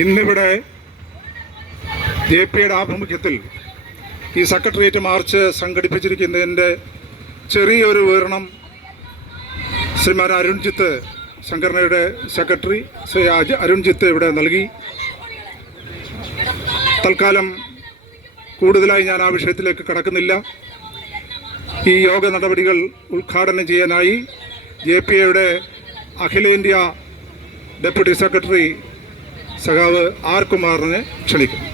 ഇന്നിവിടെ JPയുടെ ആഭിമുഖ്യത്തിൽ ഈ സെക്രട്ടേറിയറ്റ് മാർച്ച് സംഘടിപ്പിച്ചിരിക്കുന്നതിൻ്റെ ചെറിയൊരു വിവരണം ശ്രീമാൻ അരുൺജിത്ത്, സംഘടനയുടെ സെക്രട്ടറി ശ്രീ അരുൺജിത്ത് ഇവിടെ നൽകി. തൽക്കാലം കൂടുതലായി ഞാൻ ആ വിഷയത്തിലേക്ക് കടക്കുന്നില്ല. ഈ യോഗ നടപടികൾ ഉദ്ഘാടനം ചെയ്യാനായി JPയുടെ അഖിലേന്ത്യാ ഡെപ്യൂട്ടി സെക്രട്ടറി സഖാവ് ആർ കുമാറിനെ ക്ഷണിക്കുന്നു.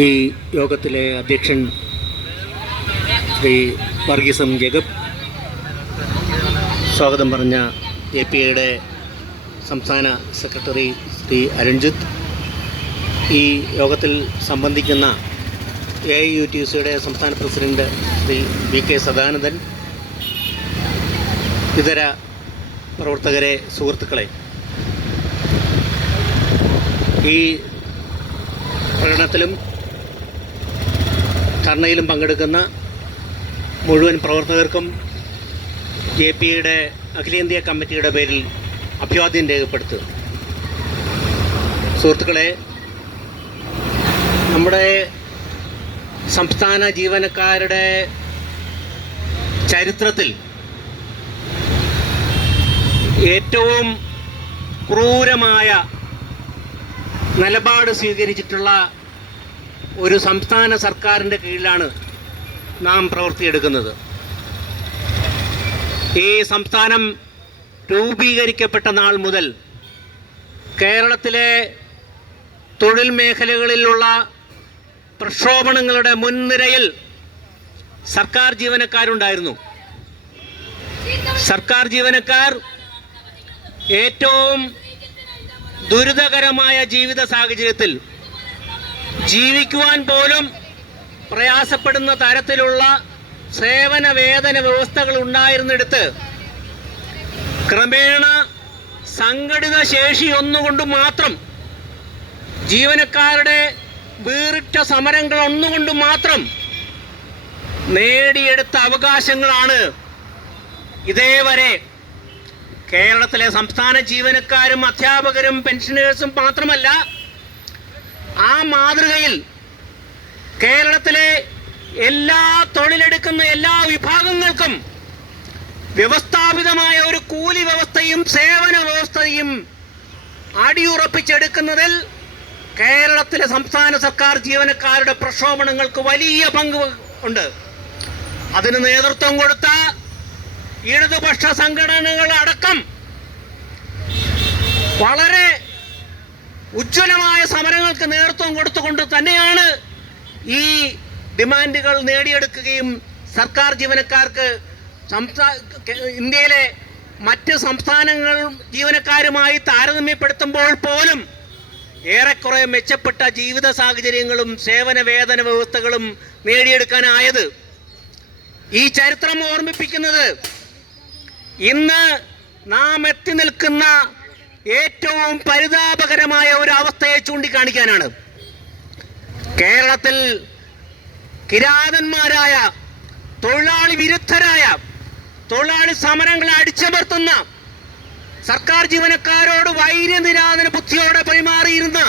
ഈ യോഗത്തിലെ അധ്യക്ഷൻ ശ്രീ വർഗീസ് ജേക്കബ്, സ്വാഗതം പറഞ്ഞ JPയുടെ സംസ്ഥാന സെക്രട്ടറി ശ്രീ അരുൺജിത്ത്, ഈ യോഗത്തിൽ സംബന്ധിക്കുന്ന AIUTUCയുടെ സംസ്ഥാന പ്രസിഡന്റ് ശ്രീ VK സദാനന്ദൻ, ഇതര പ്രവർത്തകരെ, സുഹൃത്തുക്കളെ, ഈ പ്രകടനത്തിലും ധർണയിലും പങ്കെടുക്കുന്ന മുഴുവൻ പ്രവർത്തകർക്കും JPയുടെ അഖിലേന്ത്യാ കമ്മിറ്റിയുടെ പേരിൽ അഭിവാദ്യം രേഖപ്പെടുത്തുക. സുഹൃത്തുക്കളെ, നമ്മുടെ സംസ്ഥാന ജീവനക്കാരുടെ ചരിത്രത്തിൽ ഏറ്റവും ക്രൂരമായ നിലപാട് സ്വീകരിച്ചിട്ടുള്ള ഒരു സംസ്ഥാന സർക്കാരിൻ്റെ കീഴിലാണ് നാം പ്രവർത്തിയെടുക്കുന്നത്. ഈ സംസ്ഥാനം രൂപീകരിക്കപ്പെട്ട നാൾ മുതൽ കേരളത്തിലെ തൊഴിൽ മേഖലകളിലുള്ള പ്രക്ഷോഭണങ്ങളുടെ മുൻനിരയിൽ സർക്കാർ ജീവനക്കാരുണ്ടായിരുന്നു. സർക്കാർ ജീവനക്കാർ ഏറ്റവും ദുരിതകരമായ ജീവിത സാഹചര്യത്തിൽ ജീവിക്കുവാൻ പോലും പ്രയാസപ്പെടുന്ന തരത്തിലുള്ള സേവന വേതന വ്യവസ്ഥകൾ ഉണ്ടായിരുന്നിടത്ത് ക്രമേണ സംഘടിത ശേഷി ഒന്നുകൊണ്ട് മാത്രം, ജീവനക്കാരുടെ വേറിട്ട സമരങ്ങൾ ഒന്നുകൊണ്ട് മാത്രം നേടിയെടുത്ത അവകാശങ്ങളാണ് ഇതേവരെ കേരളത്തിലെ സംസ്ഥാന ജീവനക്കാരും അധ്യാപകരും പെൻഷനേഴ്സും മാത്രമല്ല, ആ മാതൃകയിൽ കേരളത്തിലെ എല്ലാ തൊഴിലെടുക്കുന്ന എല്ലാ വിഭാഗങ്ങൾക്കും വ്യവസ്ഥാപിതമായ ഒരു കൂലി വ്യവസ്ഥയും സേവന വ്യവസ്ഥയും അടിയുറപ്പിച്ചെടുക്കുന്നതിൽ കേരളത്തിലെ സംസ്ഥാന സർക്കാർ ജീവനക്കാരുടെ പ്രക്ഷോഭണങ്ങൾക്ക് വലിയ പങ്ക് ഉണ്ട്. അതിന് നേതൃത്വം കൊടുത്ത ഇടതുപക്ഷ സംഘടനകൾ അടക്കം വളരെ ഉജ്ജ്വലമായ സമരങ്ങൾക്ക് നേതൃത്വം കൊടുത്തുകൊണ്ട് തന്നെയാണ് ഈ ഡിമാൻഡുകൾ നേടിയെടുക്കുകയും സർക്കാർ ജീവനക്കാർക്ക് ഇന്ത്യയിലെ മറ്റ് സംസ്ഥാനങ്ങൾ ജീവനക്കാരുമായി താരതമ്യപ്പെടുത്തുമ്പോൾ പോലും ഏറെക്കുറെ മെച്ചപ്പെട്ട ജീവിത സാഹചര്യങ്ങളും സേവന വേതന വ്യവസ്ഥകളും നേടിയെടുക്കാനായത്. ഈ ചരിത്രം ഓർമ്മിപ്പിക്കുന്നത് ഇന്ന് നാം എത്തി നിൽക്കുന്ന ഏറ്റവും പരിതാപകരമായ ഒരു അവസ്ഥയെ ചൂണ്ടിക്കാണിക്കാനാണ്. കേരളത്തിൽ കിരാതന്മാരായ, തൊഴിലാളി വിരുദ്ധരായ, തൊഴിലാളി സമരങ്ങളെ അടിച്ചമർത്തുന്ന, സർക്കാർ ജീവനക്കാരോട് വൈര്യനിരാധന ബുദ്ധിയോടെ പെരുമാറിയിരുന്ന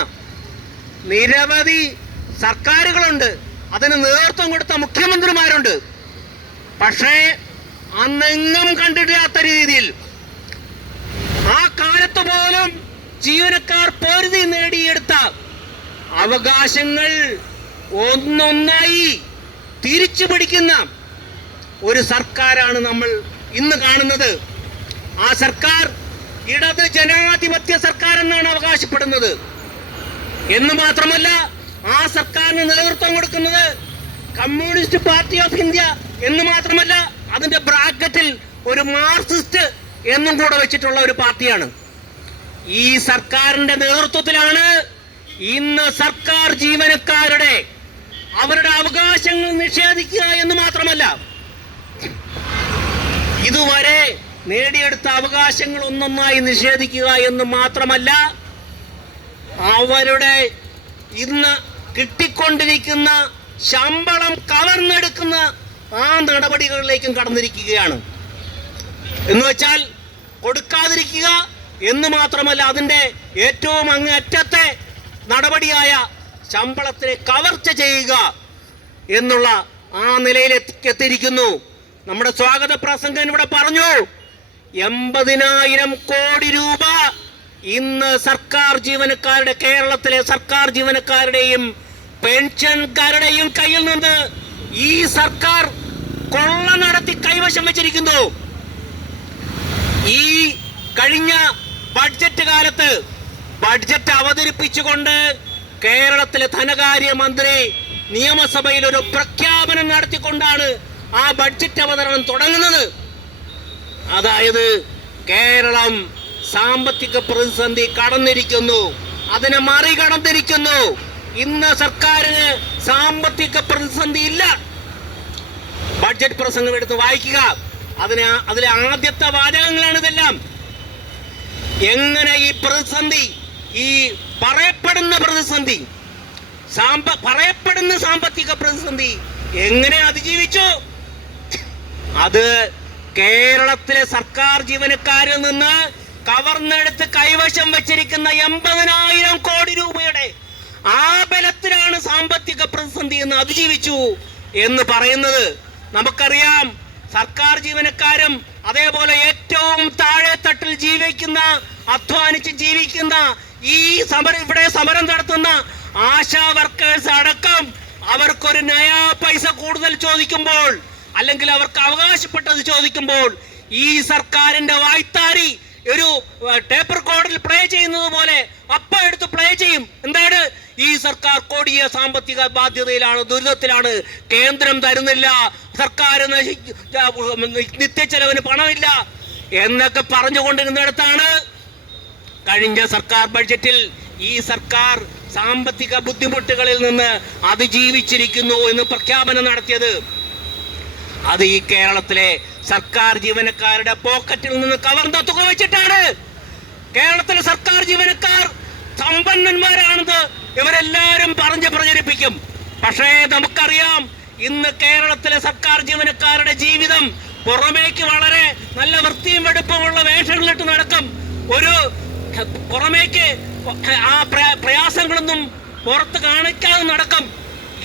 നിരവധി സർക്കാരുകളുണ്ട്. അതിന് നേതൃത്വം കൊടുത്ത മുഖ്യമന്ത്രിമാരുണ്ട്. പക്ഷേ അന്നെങ്ങും കണ്ടിട്ടില്ലാത്ത രീതിയിൽ ആ കാലത്ത് പോലും ജീവനക്കാർ പൊരുതി നേടിയെടുത്ത അവകാശങ്ങൾ ഒന്നൊന്നായി തിരിച്ചു പിടിക്കുന്ന ഒരു സർക്കാരാണ് നമ്മൾ ഇന്ന് കാണുന്നത്. ആ സർക്കാർ ഇടത് ജനാധിപത്യ സർക്കാർ എന്നാണ് അവകാശപ്പെടുന്നത്. എന്ന് മാത്രമല്ല, ആ സർക്കാരിന് നേതൃത്വം കൊടുക്കുന്നത് കമ്മ്യൂണിസ്റ്റ് പാർട്ടി ഓഫ് ഇന്ത്യ എന്ന് മാത്രമല്ല, അതിന്റെ ബ്രാക്കറ്റിൽ ഒരു മാർക്സിസ്റ്റ് എന്നും കൂടെ വെച്ചിട്ടുള്ള ഒരു പാർട്ടിയാണ്. ഈ സർക്കാരിന്റെ നേതൃത്വത്തിലാണ് ഇന്ന് സർക്കാർ ജീവനക്കാരുടെ അവരുടെ അവകാശങ്ങൾ നിഷേധിക്കുക എന്ന് മാത്രമല്ല, ഇതുവരെ നേടിയെടുത്ത അവകാശങ്ങൾ ഒന്നൊന്നായി നിഷേധിക്കുക എന്ന് മാത്രമല്ല, അവരുടെ ഇന്ന് കിട്ടിക്കൊണ്ടിരിക്കുന്ന ശമ്പളം കവർന്നെടുക്കുന്ന ആ നടപടികളിലേക്കും കടന്നിരിക്കുകയാണ്. എന്ന് വെച്ചാൽ കൊടുക്കാതിരിക്കുക എന്ന് മാത്രമല്ല, അതിൻ്റെ ഏറ്റവും അങ്ങേയറ്റത്തെ നടപടിയായ ശമ്പളത്തിനെ കവർച്ച ചെയ്യുക എന്നുള്ള ആ നിലയിലേക്ക് എത്തിയിരിക്കുന്നു. നമ്മുടെ സ്വാഗത പ്രസംഗൻ ഇവിടെ പറഞ്ഞു, 80,000 കോടി രൂപ ഇന്ന് സർക്കാർ ജീവനക്കാരുടെ, കേരളത്തിലെ സർക്കാർ ജീവനക്കാരുടെയും പെൻഷൻകാരുടെയും കയ്യിൽ നിന്ന് ഈ സർക്കാർ കൊള്ള നടത്തി കൈവശം വെച്ചിരിക്കുന്നു. ഈ കഴിഞ്ഞ ബഡ്ജറ്റ് കാലത്ത് ബഡ്ജറ്റ് അവതരിപ്പിച്ചുകൊണ്ട് കേരളത്തിലെ ധനകാര്യമന്ത്രി നിയമസഭയിൽ ഒരു പ്രഖ്യാപനം നടത്തിക്കൊണ്ടാണ് ആ ബഡ്ജറ്റ് അവതരണം തുടങ്ങുന്നത്. അതായത് കേരളം സാമ്പത്തിക പ്രതിസന്ധി കടന്നിരിക്കുന്നു, അതിനെ മറികടന്നിരിക്കുന്നു. ഇന്ന് സർക്കാരിന് സാമ്പത്തിക പ്രതിസന്ധി ഇല്ല. ബഡ്ജറ്റ് പ്രസംഗം എടുത്ത് വായിക്കുക, അതിലെ ആദ്യത്തെ വാചകങ്ങളാണ് ഇതെല്ലാം. എങ്ങനെ ഈ പ്രതിസന്ധി, ഈ പറയപ്പെടുന്ന പ്രതിസന്ധി, പറയപ്പെടുന്ന സാമ്പത്തിക പ്രതിസന്ധി എങ്ങനെ അതിജീവിച്ചു? അത് കേരളത്തിലെ സർക്കാർ ജീവനക്കാരിൽ നിന്ന് കവർന്നെടുത്ത് കൈവശം വെച്ചിരിക്കുന്ന 80,000 കോടി രൂപയുടെ ആ ബലത്തിലാണ് സാമ്പത്തിക പ്രതിസന്ധി എന്ന് അതിജീവിച്ചു എന്ന് പറയുന്നത്. നമുക്കറിയാം, സർക്കാർ ജീവനക്കാരും അതേപോലെ ഏറ്റവും താഴെ തട്ടിൽ ജീവിക്കുന്ന, അധ്വാനിച്ച് ജീവിക്കുന്ന ഈ ഇവിടെ സമരം നടത്തുന്ന ആശാ വർക്കേഴ്സ് അടക്കം അവർക്കൊരു നയാ പൈസ കൂടുതൽ ചോദിക്കുമ്പോൾ, അല്ലെങ്കിൽ അവർക്ക് അവകാശപ്പെട്ടത് ചോദിക്കുമ്പോൾ, ഈ സർക്കാരിന്റെ വായ്ത്താരി ഒരു ടേപ്പ് റെക്കോർഡിൽ പ്ലേ ചെയ്യുന്നത് പോലെ അപ്പം എടുത്ത് പ്ലേ ചെയ്യും. എന്താണ്? ഈ സർക്കാർ കൊടിയ സാമ്പത്തിക ബാധ്യതയിലാണ്, ദുരിതത്തിലാണ്, കേന്ദ്രം തരുന്നില്ല, സർക്കാർ നിത്യച്ചെലവിന് പണമില്ല എന്നൊക്കെ പറഞ്ഞുകൊണ്ടിരുന്നിടത്താണ് കഴിഞ്ഞ സർക്കാർ ബഡ്ജറ്റിൽ ഈ സർക്കാർ സാമ്പത്തിക ബുദ്ധിമുട്ടുകളിൽ നിന്ന് അതിജീവിച്ചിരിക്കുന്നു എന്ന് പ്രഖ്യാപനം നടത്തിയത്. അത് ഈ കേരളത്തിലെ സർക്കാർ ജീവനക്കാരുടെ പോക്കറ്റിൽ നിന്ന് കവർന്ന തുക വെച്ചിട്ടാണ്. കേരളത്തിലെ സർക്കാർ ജീവനക്കാർ സമ്പന്നന്മാരാണെന്ന് ഇവരെല്ലാവരും പറഞ്ഞ് പ്രചരിപ്പിക്കും. പക്ഷേ നമുക്കറിയാം, ഇന്ന് കേരളത്തിലെ സർക്കാർ ജീവനക്കാരുടെ ജീവിതം പുറമേക്ക് വളരെ നല്ല വൃത്തിയും വെടുപ്പുമുള്ള വേഷങ്ങളിട്ട് നടക്കും. ഒരു പുറമേക്ക് ആ പ്രയാസങ്ങളൊന്നും പുറത്ത് കാണിക്കാതെ നടക്കും.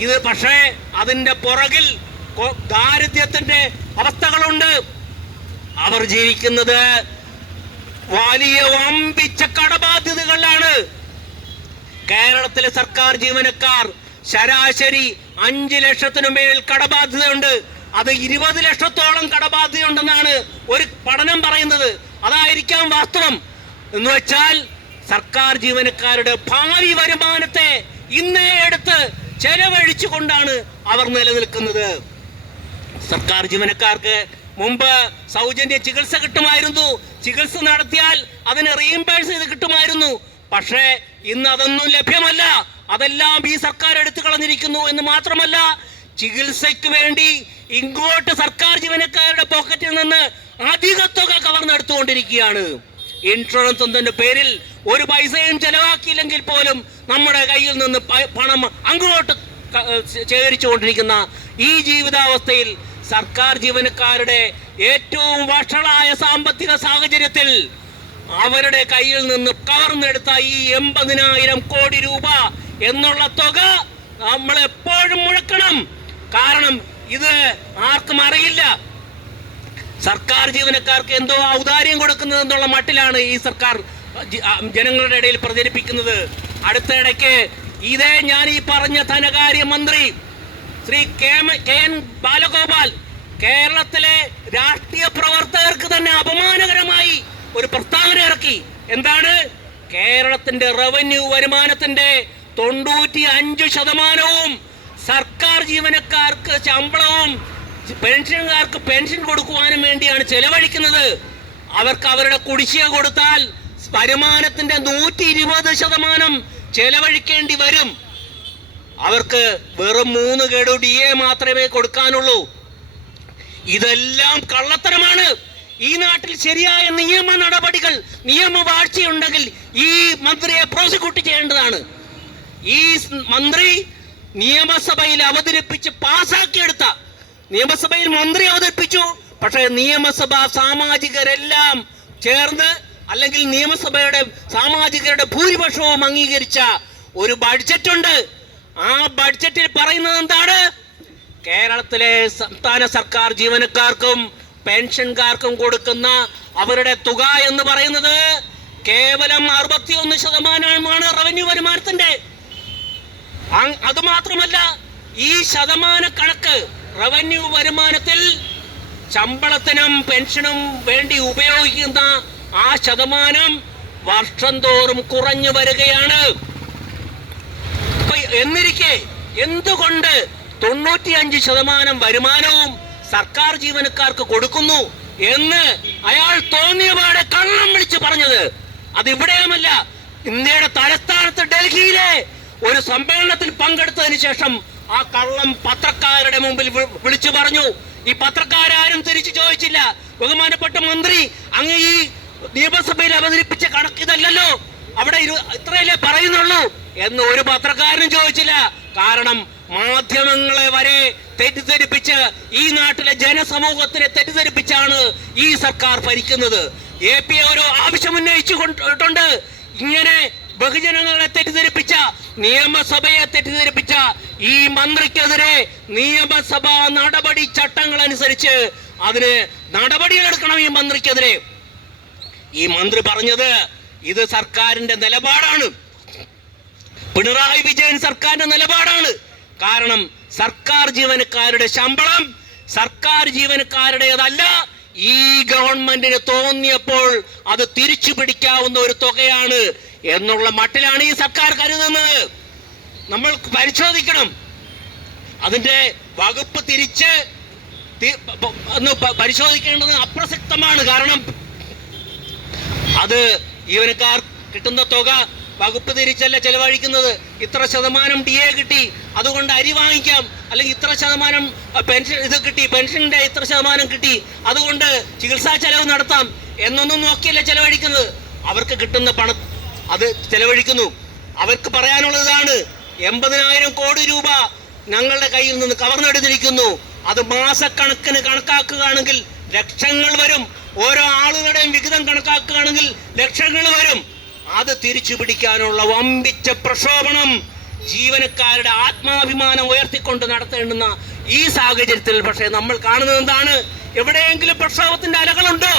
ഇത് പക്ഷേ അതിൻ്റെ പുറകിൽ ദാരിദ്ര്യത്തിന്റെ അവസ്ഥകളുണ്ട്. അവർ ജീവിക്കുന്നത് വലിയ വമ്പിച്ച കടബാധ്യതകളിലാണ്. കേരളത്തിലെ സർക്കാർ ജീവനക്കാർ ശരാശരി 5 ലക്ഷത്തിനു മേൽ കടബാധ്യതയുണ്ട്. അത് 20 ലക്ഷത്തോളം കടബാധ്യതയുണ്ടെന്നാണ് ഒരു പഠനം പറയുന്നത്. അതായിരിക്കാം വാസ്തവം. എന്ന് വെച്ചാൽ സർക്കാർ ജീവനക്കാരുടെ ഭാവി വരുമാനത്തെ ഇന്നേ എടുത്ത് ചെലവഴിച്ചുകൊണ്ടാണ് അവർ നിലനിൽക്കുന്നത്. സർക്കാർ ജീവനക്കാർക്ക് മുമ്പ് സൗജന്യ ചികിത്സ കിട്ടുമായിരുന്നു. ചികിത്സ നടത്തിയാൽ അതിന് റീഇംബേഴ്സ് ചെയ്ത് കിട്ടുമായിരുന്നു. പക്ഷേ ഇന്ന് അതൊന്നും ലഭ്യമല്ല. അതെല്ലാം ഈ സർക്കാർ എടുത്തു കളഞ്ഞിരിക്കുന്നു എന്ന് മാത്രമല്ല, ചികിത്സയ്ക്ക് വേണ്ടി ഇങ്ങോട്ട് സർക്കാർ ജീവനക്കാരുടെ പോക്കറ്റിൽ നിന്ന് അധിക തുക കവർന്നെടുത്തുകൊണ്ടിരിക്കുകയാണ്. ഇൻഷുറൻസ് എന്നതിന്റെ പേരിൽ ഒരു പൈസയും ചെലവാക്കിയില്ലെങ്കിൽ പോലും നമ്മുടെ കയ്യിൽ നിന്ന് പണം അങ്ങോട്ട് ശേഖരിച്ചുകൊണ്ടിരിക്കുന്ന ഈ ജീവിതാവസ്ഥയിൽ സർക്കാർ ജീവനക്കാരുടെ ഏറ്റവും വഷളായ സാമ്പത്തിക സാഹചര്യത്തിൽ അവരുടെ കയ്യിൽ നിന്ന് കവർന്നെടുത്ത ഈ 80,000 കോടി രൂപ എന്നുള്ള തുക നമ്മൾ എപ്പോഴും മുഴക്കണം. കാരണം ഇത് ആർക്കും അറിയില്ല. സർക്കാർ ജീവനക്കാർക്ക് എന്തോ ഔദാര്യം കൊടുക്കുന്നത് എന്നുള്ള മട്ടിലാണ് ഈ സർക്കാർ ജനങ്ങളുടെ ഇടയിൽ പ്രചരിപ്പിക്കുന്നത്. അടുത്തിടയ്ക്ക് ഇതേ ഞാൻ ഈ പറഞ്ഞ ധനകാര്യമന്ത്രി ശ്രീ കെ.എൻ. ബാലഗോപാൽ കേരളത്തിലെ രാഷ്ട്രീയ പ്രവർത്തകർക്ക് തന്നെ അപമാനകരമായി ഒരു പ്രസ്താവന ഇറക്കി. എന്താണ്? കേരളത്തിന്റെ റവന്യൂ വരുമാനത്തിന്റെ 95% സർക്കാർ ജീവനക്കാർക്ക് ശമ്പളവും പെൻഷൻകാർക്ക് പെൻഷൻ കൊടുക്കുവാനും വേണ്ടിയാണ് ചെലവഴിക്കുന്നത്. അവർക്ക് അവരുടെ കുടിശ്ശിക കൊടുത്താൽ വരുമാനത്തിന്റെ 120% ചെലവഴിക്കേണ്ടി വരും. അവർക്ക് വെറും 3 ഗഡു DA മാത്രമേ കൊടുക്കാനുള്ളൂ. ഇതെല്ലാം കള്ളത്തരമാണ്. ഈ നാട്ടിൽ ശരിയായ നിയമ നടപടികൾ, നിയമവാഴ്ചയുണ്ടെങ്കിൽ ഈ മന്ത്രിയെ പ്രോസിക്യൂട്ട് ചെയ്യേണ്ടതാണ്. ഈ മന്ത്രി നിയമസഭയിൽ അവതരിപ്പിച്ച് പാസാക്കിയെടുത്ത, നിയമസഭയിൽ മന്ത്രി അവതരിപ്പിച്ചു, പക്ഷേ നിയമസഭാ സാമാജികരെല്ലാം ചേർന്ന് അല്ലെങ്കിൽ നിയമസഭയുടെ സാമാജികരുടെ ഭൂരിപക്ഷവും അംഗീകരിച്ച ഒരു ബഡ്ജറ്റ് ഉണ്ട്. ആ ബഡ്ജറ്റിൽ പറയുന്നത് എന്താണ്? കേരളത്തിലെ സംസ്ഥാന സർക്കാർ ജീവനക്കാർക്കും പെൻഷൻകാർക്കും കൊടുക്കുന്ന അവരുടെ തുക എന്ന് പറയുന്നത് കേവലം 61% റവന്യൂ വരുമാനത്തിന്റെ. അതുമാത്രമല്ല, ഈ ശതമാന കണക്ക് റവന്യൂ വരുമാനത്തിൽ ശമ്പളത്തിനും പെൻഷനും വേണ്ടി ഉപയോഗിക്കുന്ന ആ ശതമാനം വർഷം തോറും കുറഞ്ഞു വരികയാണ്. എന്നിരിക്കെ എന്തുകൊണ്ട് 95% വരുമാനവും സർക്കാർ ജീവനക്കാർക്ക് കൊടുക്കുന്നു എന്ന് അയാൾ തോന്നിയപാടെ കള്ളം വിളിച്ച് പറഞ്ഞത്? അതിവിടെയുമല്ല, ഇന്ത്യയുടെ തലസ്ഥാനത്ത് ഡൽഹിയിലെ ഒരു സമ്മേളനത്തിൽ പങ്കെടുത്തതിന് ശേഷം ആ കള്ളം പത്രക്കാരുടെ മുമ്പിൽ വിളിച്ചു പറഞ്ഞു. ഈ പത്രക്കാരും തിരിച്ചു ചോദിച്ചില്ല, ബഹുമാനപ്പെട്ട മന്ത്രി, അങ്ങ് ഈ നിയമസഭയിൽ അവതരിപ്പിച്ച കണക്കിതല്ലല്ലോ, അവിടെ ഇത്രയല്ലേ പറയുന്നുള്ളൂ എന്ന് ഒരു പത്രക്കാരനും ചോദിച്ചില്ല. കാരണം മാധ്യമങ്ങളെ വരെ തെറ്റിദ്ധരിപ്പിച്ച് ഈ നാട്ടിലെ ജനസമൂഹത്തിനെ തെറ്റിദ്ധരിപ്പിച്ചാണ് ഈ സർക്കാർ ഭരിക്കുന്നത്. AP ഒരു ആവശ്യം ഉന്നയിച്ചുകൊണ്ടിട്ടുണ്ട്. ഇങ്ങനെ ബഹുജനങ്ങളെ തെറ്റിദ്ധരിപ്പിച്ച, നിയമസഭയെ തെറ്റിദ്ധരിപ്പിച്ച ഈ മന്ത്രിക്കെതിരെ നിയമസഭാ നടപടി ചട്ടങ്ങൾ അനുസരിച്ച് അതിന് നടപടികളെടുക്കണം ഈ മന്ത്രിക്കെതിരെ. ഈ മന്ത്രി പറഞ്ഞത് ഇത് സർക്കാരിന്റെ നിലപാടാണ്, പിണറായി വിജയൻ സർക്കാരിന്റെ നിലപാടാണ്. കാരണം സർക്കാർ ജീവനക്കാരുടെ ശമ്പളം സർക്കാർ ജീവനക്കാരുടേതല്ല, ഈ ഗവൺമെന്റിന് തോന്നിയപ്പോൾ അത് തിരിച്ചു പിടിക്കാവുന്ന ഒരു തുകയാണ് എന്നുള്ള മട്ടിലാണ് ഈ സർക്കാർ കരുതുന്നത്. നമ്മൾ പരിശോധിക്കണം, അതിന്റെ വകുപ്പ് തിരിച്ച് പരിശോധിക്കേണ്ടത് അപ്രസക്തമാണ്. കാരണം അത് ജീവനക്കാർ കിട്ടുന്ന തുക വകുപ്പ് തിരിച്ചല്ല ചെലവഴിക്കുന്നത്. ഇത്ര ശതമാനം DA കിട്ടി, അതുകൊണ്ട് അരി വാങ്ങിക്കാം, അല്ലെങ്കിൽ ഇത്ര ശതമാനം പെൻഷൻ ഇത് കിട്ടി, പെൻഷന്റെ ഇത്ര ശതമാനം കിട്ടി, അതുകൊണ്ട് ചികിത്സാ ചെലവ് നടത്താം എന്നൊന്നും നോക്കിയല്ല ചെലവഴിക്കുന്നത്. അവർക്ക് കിട്ടുന്ന പണം അത് ചെലവഴിക്കുന്നു. അവർക്ക് പറയാനുള്ളതാണ്, 80,000 കോടി രൂപ ഞങ്ങളുടെ കയ്യിൽ നിന്ന് കവർന്നെടുത്തിരിക്കുന്നു. അത് മാസക്കണക്കിന് കണക്കാക്കുകയാണെങ്കിൽ ലക്ഷങ്ങൾ വരും. ഓരോ ആളുകളുടെയും വിഹിതം കണക്കാക്കുകയാണെങ്കിൽ ലക്ഷങ്ങൾ വരും. അത് തിരിച്ചു പിടിക്കാനുള്ള വമ്പിച്ച പ്രക്ഷോഭണം ജീവനക്കാരുടെ ആത്മാഭിമാനം ഉയർത്തിക്കൊണ്ട് നടത്തേണ്ടുന്ന ഈ സാഹചര്യത്തിൽ പക്ഷേ നമ്മൾ കാണുന്നത് എന്താണ്? എവിടെയെങ്കിലും പ്രക്ഷോഭത്തിന്റെ അലകളുണ്ടോ?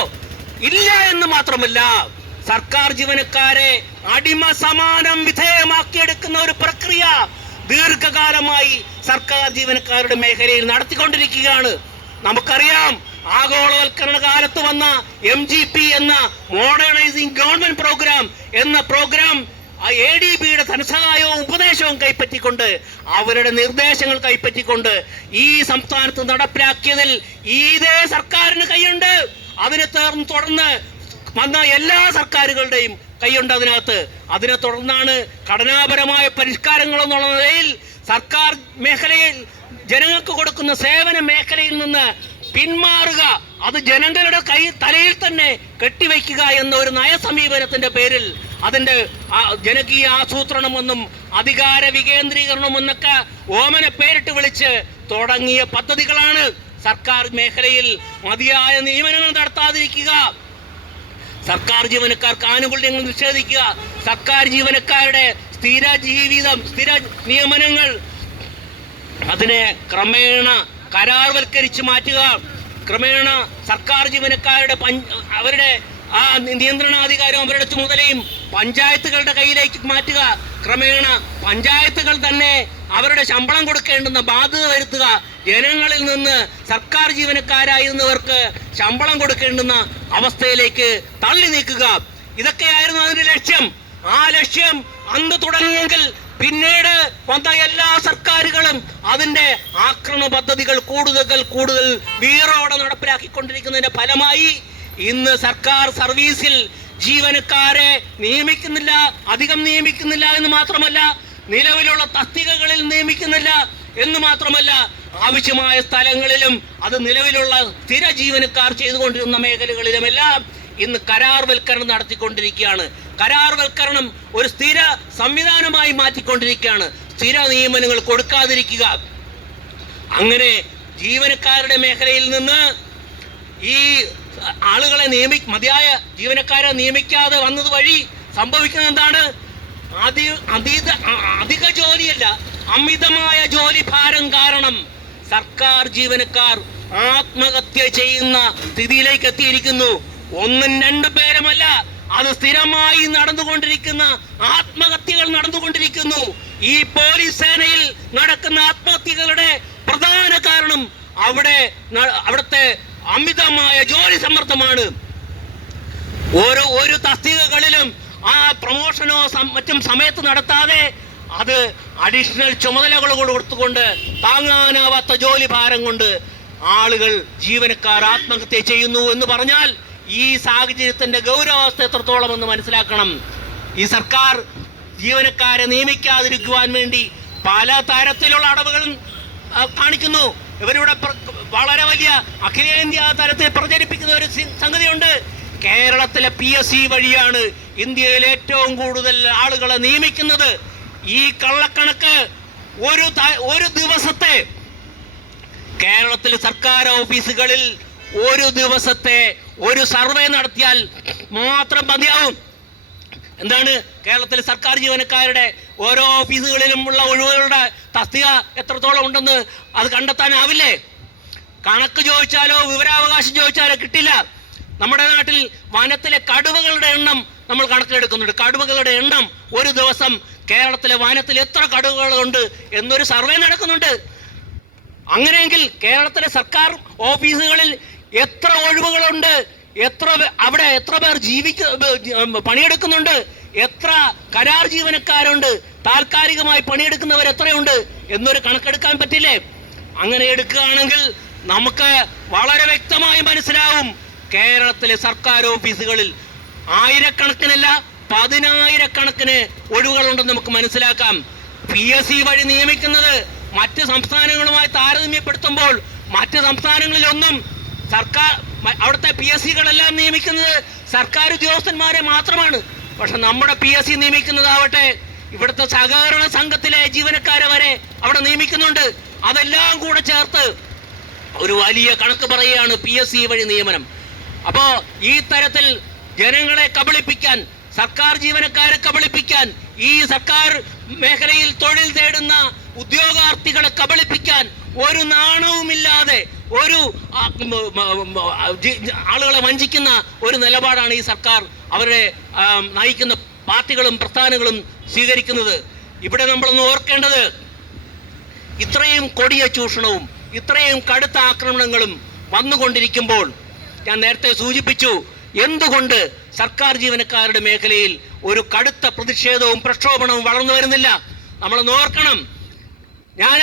ഇല്ല. എന്ന് മാത്രമല്ല, സർക്കാർ ജീവനക്കാരെ അടിമ സമാനം വിധേയമാക്കിയെടുക്കുന്ന ഒരു പ്രക്രിയ ദീർഘകാലമായി സർക്കാർ ജീവനക്കാരുടെ മേഖലയിൽ നടത്തിക്കൊണ്ടിരിക്കുകയാണ്. നമുക്കറിയാം, ആഗോളവൽക്കരണ കാലത്ത് വന്ന MGP എന്ന മോഡേണൈസിംഗ് ഗവൺമെന്റ് പ്രോഗ്രാം എന്ന പ്രോഗ്രാം ADB-യുടെ ധനസഹായവും ഉപദേശവും കൈപ്പറ്റിക്കൊണ്ട്, അവരുടെ നിർദ്ദേശങ്ങൾ കൈപ്പറ്റിക്കൊണ്ട് ഈ സംസ്ഥാനത്ത് നടപ്പിലാക്കിയതിൽ ഇതേ സർക്കാരിന് കൈയുണ്ട്. അതിനെ തുടർന്ന് വന്ന എല്ലാ സർക്കാരുകളുടെയും കൈയുണ്ട് അതിനകത്ത്. അതിനെ തുടർന്നാണ് ഘടനാപരമായ പരിഷ്കാരങ്ങൾ എന്നുള്ള നിലയിൽ സർക്കാർ മേഖലയിൽ ജനങ്ങൾക്ക് കൊടുക്കുന്ന സേവന മേഖലയിൽ നിന്ന് പിന്മാറുക, അത് ജനങ്ങളുടെ തലയിൽ തന്നെ കെട്ടിവയ്ക്കുക എന്ന ഒരു നയസമീപനത്തിന്റെ പേരിൽ അതിന്റെ ജനകീയ ആസൂത്രണമെന്നും അധികാര വികേന്ദ്രീകരണമെന്നൊക്കെ ഓമന പേരിട്ട് വിളിച്ച് തുടങ്ങിയ പദ്ധതികളാണ്. സർക്കാർ മേഖലയിൽ മതിയായ നിയമനങ്ങൾ നടത്താതിരിക്കുക, സർക്കാർ ജീവനക്കാർക്ക് ആനുകൂല്യങ്ങൾ നിഷേധിക്കുക, സർക്കാർ ജീവനക്കാരുടെ സ്ഥിര നിയമനങ്ങൾ അതിനെ ക്രമേണ കരാർവൽക്കരിച്ച് മാറ്റുക, ക്രമേണ സർക്കാർ ജീവനക്കാരുടെ അവരുടെ ആ നിയന്ത്രണാധികാരവും അവരുടെ ചുമതലയും പഞ്ചായത്തുകളുടെ കയ്യിലേക്ക് മാറ്റുക, ക്രമേണ പഞ്ചായത്തുകൾ തന്നെ അവരുടെ ശമ്പളം കൊടുക്കേണ്ടുന്ന ബാധ്യത വരുത്തുക, ജനങ്ങളിൽ നിന്ന് സർക്കാർ ജീവനക്കാരായിരുന്നവർക്ക് ശമ്പളം കൊടുക്കേണ്ടുന്ന അവസ്ഥയിലേക്ക് തള്ളി നീക്കുക. ഇതൊക്കെയായിരുന്നു അതിന്റെ ലക്ഷ്യം. ആ ലക്ഷ്യം അന്ന് തുടങ്ങിയെങ്കിൽ പിന്നീട് വന്ന എല്ലാ സർക്കാരുകളും അതിന്റെ ആക്രമണ പദ്ധതികൾ കൂടുതൽ വീറോടെ നടപ്പിലാക്കിക്കൊണ്ടിരിക്കുന്നതിന്റെ ഫലമായി ഇന്ന് സർക്കാർ സർവീസിൽ ജീവനക്കാരെ നിയമിക്കുന്നില്ല, അധികം നിയമിക്കുന്നില്ല എന്ന് മാത്രമല്ല, നിലവിലുള്ള തസ്തികകളിൽ നിയമിക്കുന്നില്ല എന്ന് മാത്രമല്ല, ആവശ്യമായ സ്ഥലങ്ങളിലും അത് നിലവിലുള്ള സ്ഥിര ജീവനക്കാർ ചെയ്തുകൊണ്ടിരുന്ന മേഖലകളിലുമെല്ലാം ഇന്ന് കരാർവൽക്കരണം നടത്തിക്കൊണ്ടിരിക്കുകയാണ്. കരാർവൽക്കരണം ഒരു സ്ഥിര സംവിധാനമായി മാറ്റിക്കൊണ്ടിരിക്കുകയാണ്. സ്ഥിര നിയമനങ്ങൾ കൊടുക്കാതിരിക്കുക. അങ്ങനെ ജീവനക്കാരുടെ മേഖലയിൽ നിന്ന് ഈ ആളുകളെ മതിയായ ജീവനക്കാരെ നിയമിക്കാതെ വന്നത് വഴി സംഭവിക്കുന്നത് എന്താണ്? അധിക ജോലിയല്ല, അമിതമായ ജോലി ഭാരം കാരണം സർക്കാർ ജീവനക്കാർ ആത്മഹത്യ ചെയ്യുന്ന സ്ഥിതിയിലേക്ക് എത്തിയിരിക്കുന്നു. ഒന്നും രണ്ടു പേരുമല്ല, അത് സ്ഥിരമായി നടന്നുകൊണ്ടിരിക്കുന്ന ആത്മഹത്യകൾ നടന്നുകൊണ്ടിരിക്കുന്നു. ഈ പോലീസ് സേനയിൽ നടക്കുന്ന ആത്മഹത്യകളുടെ പ്രധാന കാരണം അവിടുത്തെ അമിതമായ ജോലി സമ്മർദ്ദമാണ്. ഒരു തസ്തികകളിലും ആ പ്രൊമോഷനോ മറ്റും സമയത്ത് നടത്താതെ അത് അഡീഷണൽ ചുമതലകൾ കൊടുത്തുകൊണ്ട് താങ്ങാനാവാത്ത ജോലി ഭാരം കൊണ്ട് ആളുകൾ ജീവനക്കാർ ആത്മഹത്യ ചെയ്യുന്നു എന്ന് പറഞ്ഞാൽ ഈ സാഹചര്യത്തിന്റെ ഗൗരവാവസ്ഥ എത്രത്തോളം എന്ന് മനസ്സിലാക്കണം. ഈ സർക്കാർ ജീവനക്കാരെ നിയമിക്കാതിരിക്കുവാൻ വേണ്ടി പല തരത്തിലുള്ള അടവുകൾ കാണിക്കുന്നു. ഇവരിവിടെ വളരെ വലിയ അഖിലേന്ത്യാ തലത്തിൽ പ്രചരിപ്പിക്കുന്ന ഒരു സംഗതിയുണ്ട്. കേരളത്തിലെ PSC വഴിയാണ് ഇന്ത്യയിൽ ഏറ്റവും കൂടുതൽ ആളുകളെ നിയമിക്കുന്നത്. ഈ കള്ളക്കണക്ക് ഒരു ദിവസത്തെ കേരളത്തിലെ സർക്കാർ ഓഫീസുകളിൽ ഒരു ദിവസത്തെ ഒരു സർവേ നടത്തിയാൽ മാത്രം മതിയാവും. എന്താണ് കേരളത്തിലെ സർക്കാർ ജീവനക്കാരുടെ ഓരോ ഓഫീസുകളിലും ഉള്ള ഒഴിവുകളുടെ തസ്തിക എത്രത്തോളം ഉണ്ടെന്ന് അത് കണ്ടെത്താനാവില്ലേ? കണക്ക് ചോദിച്ചാലോ വിവരാവകാശം ചോദിച്ചാലോ കിട്ടില്ല. നമ്മുടെ നാട്ടിൽ വനത്തിലെ കടുവകളുടെ എണ്ണം നമ്മൾ കണക്കിലെടുക്കുന്നുണ്ട്. കടുവകളുടെ എണ്ണം ഒരു ദിവസം കേരളത്തിലെ വനത്തിൽ എത്ര കടുവകളുണ്ട് എന്നൊരു സർവേ നടക്കുന്നുണ്ട്. അങ്ങനെയെങ്കിൽ കേരളത്തിലെ സർക്കാർ ഓഫീസുകളിൽ എത്ര ഒഴിവുകളുണ്ട്, അവിടെ എത്ര പേർ പണിയെടുക്കുന്നുണ്ട്, എത്ര കരാർ ജീവനക്കാരുണ്ട്, താൽക്കാലികമായി പണിയെടുക്കുന്നവർ എത്രയുണ്ട് എന്നൊരു കണക്കെടുക്കാൻ പറ്റില്ലേ? അങ്ങനെ എടുക്കുകയാണെങ്കിൽ നമുക്ക് വളരെ വ്യക്തമായി മനസ്സിലാവും കേരളത്തിലെ സർക്കാർ ഓഫീസുകളിൽ ആയിരക്കണക്കിനല്ല 10,000-കണക്കിന് ഒഴിവുകളുണ്ടെന്ന് നമുക്ക് മനസ്സിലാക്കാം. PSC വഴി നിയമിക്കുന്നത് മറ്റ് സംസ്ഥാനങ്ങളുമായി താരതമ്യപ്പെടുത്തുമ്പോൾ മറ്റ് സംസ്ഥാനങ്ങളിലൊന്നും സർക്കാർ അവിടുത്തെ PSCകളെല്ലാം നിയമിക്കുന്നത് സർക്കാർ ഉദ്യോഗസ്ഥന്മാരെ മാത്രമാണ്. പക്ഷെ നമ്മുടെ PSC നിയമിക്കുന്നതാവട്ടെ ഇവിടുത്തെ സഹകരണ സംഘത്തിലെ ജീവനക്കാരെ വരെ അവിടെ നിയമിക്കുന്നുണ്ട്. അതെല്ലാം കൂടെ ചേർത്ത് ഒരു വലിയ കണക്ക് പറയുകയാണ് PSC വഴി നിയമനം. അപ്പോ ഈ തരത്തിൽ ജനങ്ങളെ കബളിപ്പിക്കാൻ, സർക്കാർ ജീവനക്കാരെ കബളിപ്പിക്കാൻ, ഈ സർക്കാർ മേഖലയിൽ തൊഴിൽ തേടുന്ന ഉദ്യോഗാർത്ഥികളെ കബളിപ്പിക്കാൻ ഒരു നാണവുമില്ലാതെ ഒരു ആളുകളെ വഞ്ചിക്കുന്ന ഒരു നിലപാടാണ് ഈ സർക്കാർ അവരെ നയിക്കുന്ന പാർട്ടികളും പ്രസ്ഥാനങ്ങളും സ്വീകരിക്കുന്നത്. ഇവിടെ നമ്മളൊന്ന് ഓർക്കേണ്ടത്, ഇത്രയും കൊടിയ ചൂഷണവും ഇത്രയും കടുത്ത ആക്രമണങ്ങളും വന്നുകൊണ്ടിരിക്കുമ്പോൾ ഞാൻ നേരത്തെ സൂചിപ്പിച്ചു എന്തുകൊണ്ട് സർക്കാർ ജീവനക്കാരുടെ മേഖലയിൽ ഒരു കടുത്ത പ്രതിഷേധവും പ്രക്ഷോഭണവും വളർന്നു വരുന്നില്ല. നമ്മളൊന്ന് ഓർക്കണം, ഞാൻ